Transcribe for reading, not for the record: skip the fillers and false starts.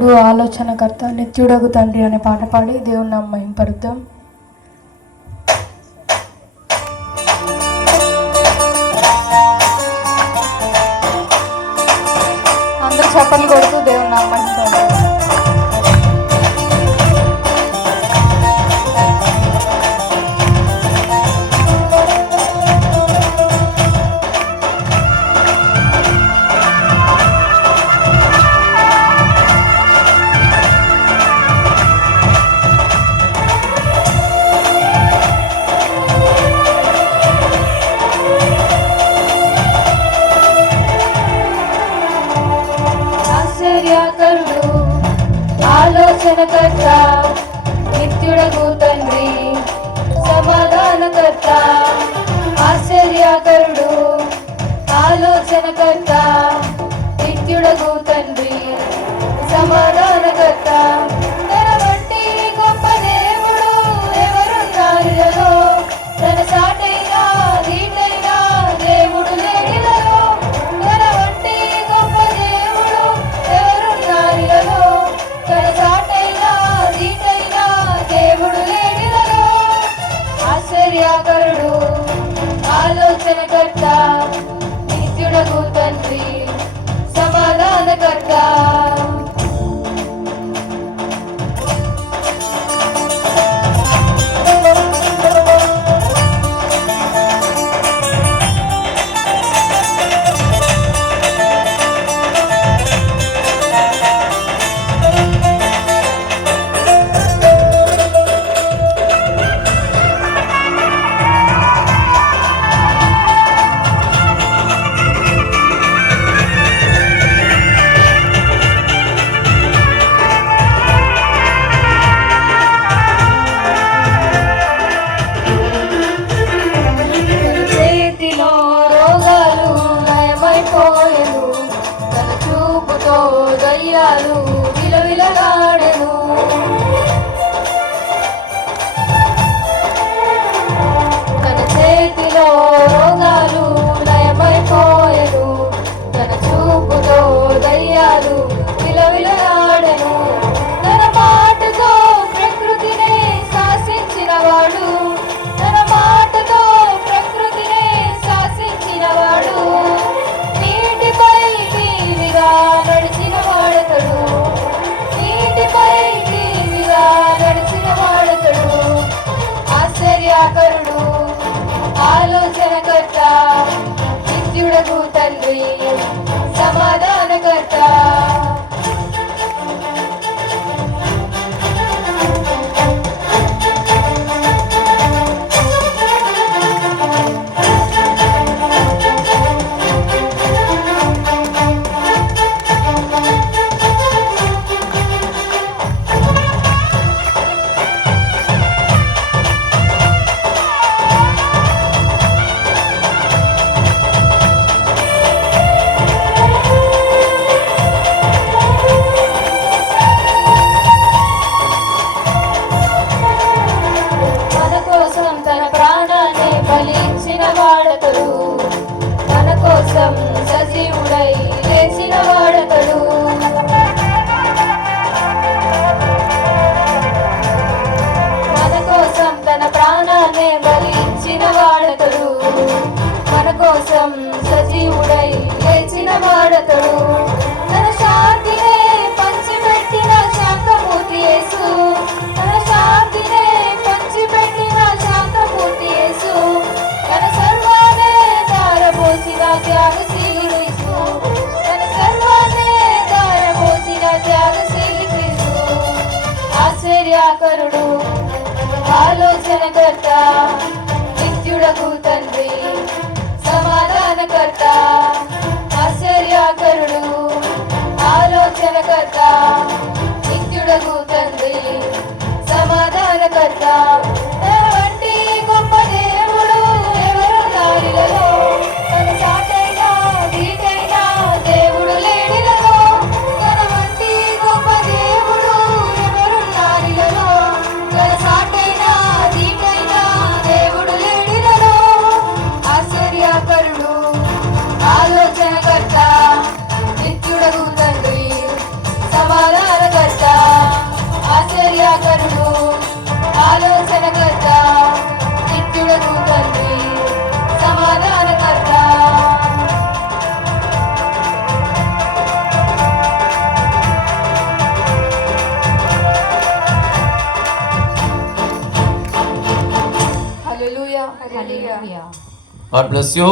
దేవుడు ఆలోచనకర్త నిత్యుడగు తండ్రి అనే పాట పాడి దేవుని నామం మహింపరుద్దాం. అందరూ చప్పట్లు కొడుతూ దేవుని నామం మహింపరుద్దాం. ఆలోచనకర్త నిత్యుడగు తండ్రి సమాధానకర్త ఆశ్చర్యకరుడు ఆలోచనకర్త నిత్యుడగు తండ్రి సమాధానకర్త తన వంటి గొప్ప దేవుడు ఎవరున్నారిలో తన సాటైనా నీటైనా దేవుడు లేనిలలో తన వంటి గొప్ప దేవుడు ఎవరున్నారిలో తన సాటైనా నీటైనా దేవుడు లేనిలలో ఆశ్చర్యకరుడు ఆలోచనకర్త నిత్యుడగు తండ్రి సమాధానకర్త తన చూపుతో దయ్యాలు విలవిలలాడెను తన చేతిలో రోగాలు నయమైపోయెను తన చూపుతో దయ్యాలు విలవిలలాడెను తన మాటతో ప్రకృతిని శాసించినవాడు తన మాటతో ప్రకృతిని శాసించినవాడు నడిచిన వాడతడు నీటిపై టీవిగా నడిచిన వాడతడు ఆశ్చర్యకరుడు ఆలోచనకర్త నిత్యుడగు తండ్రి సమాధానకర్త సజీవుడై లేచిన వాడతడు మన కోసం తన ప్రాణాన్ని బలిచ్చిన వాడతడు మన కోసం సజీవుడై లేచిన వాడతడు తన శాంతినే పంచిపెట్టిన శాంతమూర్తి యేసు తన శాంతినే పంచిపెట్టిన శాంతమూర్తి యేసు తన సర్వాన్ని దారపోసిన త్యాగశీలుడు తన సర్వాన్ని దారపోసిన త్యాగశీలి క్రీస్తు ఆశ్చర్యకరుడు ఆలోచనకర్త నిత్యుడగు తండ్రి సమాధానకర్త ఆశ్చర్యకరుడు ఆలోచనకర్త నిత్యుడగు తండ్రి సమాధానకర్త తన వంటి గొప్ప దేవుడు ఎవరున్నారిలో తన సాటైనా నీటైనా దేవుడు లేనిలలో తన వంటి గొప్ప దేవుడు ఎవరున్నారిలో తన సాటైనా నీటైనా దేవుడు లేనిలలో ఆశ్చర్యకరుడు ఆలోచనకర్త హల్లెలూయా. God bless you.